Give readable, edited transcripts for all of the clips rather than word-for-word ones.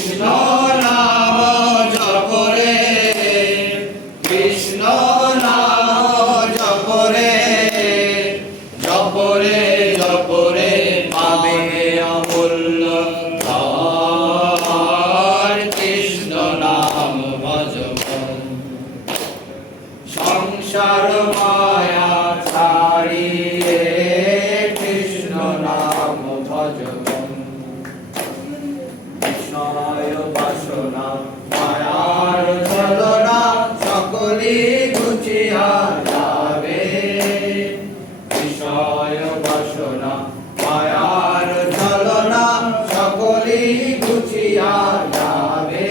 কৃষ্ণ নাম জপরে কৃষ্ণ নাম জপরে জপরে জপরে পাবে অমূল্য ধন কৃষ্ণ নাম ভজবন সংসার মায়া ছাড়িয়ে কৃষ্ণ নাম ভজবন বিষয় বাসনা মায়ার ছলনা সকলই ঘুচিয়া যাবে বিষয় বাসনা মায়ার ছলনা সকলই ঘুচিয়া যাবে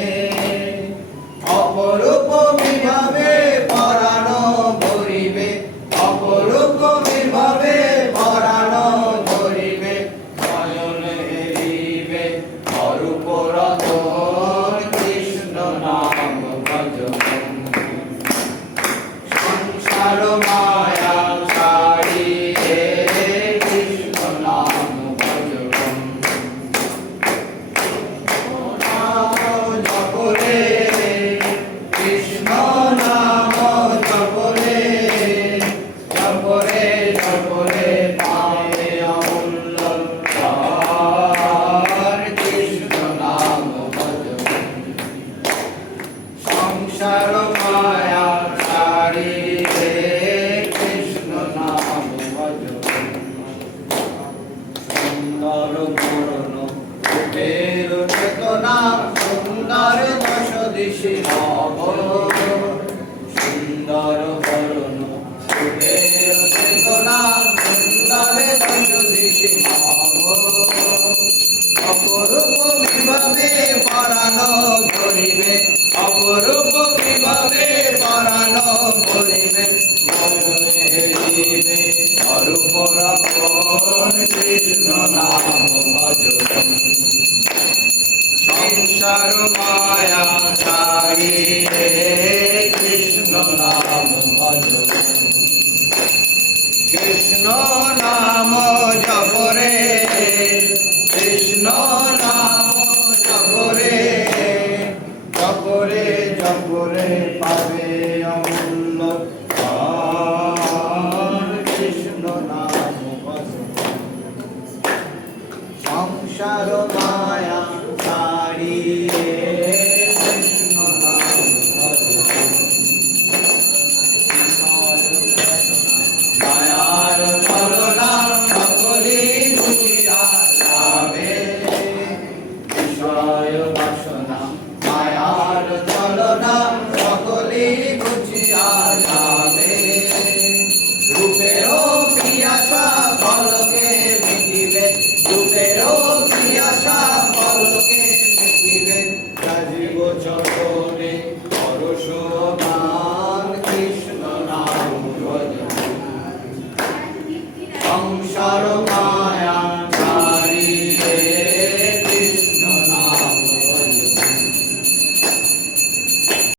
অপরূপ বিভাবে পরানো ধরিবে অপরূপ বিভাবে পরানো ধরিবে নয়ন এরিবে অরূপ রতন কৃষ্ণ নাম ভজবন সংসার মায়া ছাড়িয়ে কৃষ্ণ নাম ভজবন নাম জপরে কৃষ্ণ নাম জপরে জপরে জপরে পাবে অমূল্য ধন কৃষ্ণ নাম ভজবন সংসার মায়া ছাড়িয়ে কৃষ্ণ নাম ভজবন সুন্দর বরণ রূপের চেতনা সুন্দর দশ দিশি নব সুন্দর বরণ রূপের চেতনা সুন্দর দশ দিশি নব অপরূপ বিভাবে পরানো ধরিবে অপরূপ বিভাবে পরানো ধরিবে নয়নে হেরিবে অরূপ রতন কৃষ্ণ নাম ভজবন সংসার মায়া ছাড়িয়ে কৃষ্ণ নাম ভজবন কৃষ্ণ নাম জপরে কৃষ্ণ নাম জপরে জপরে জপরে পাবে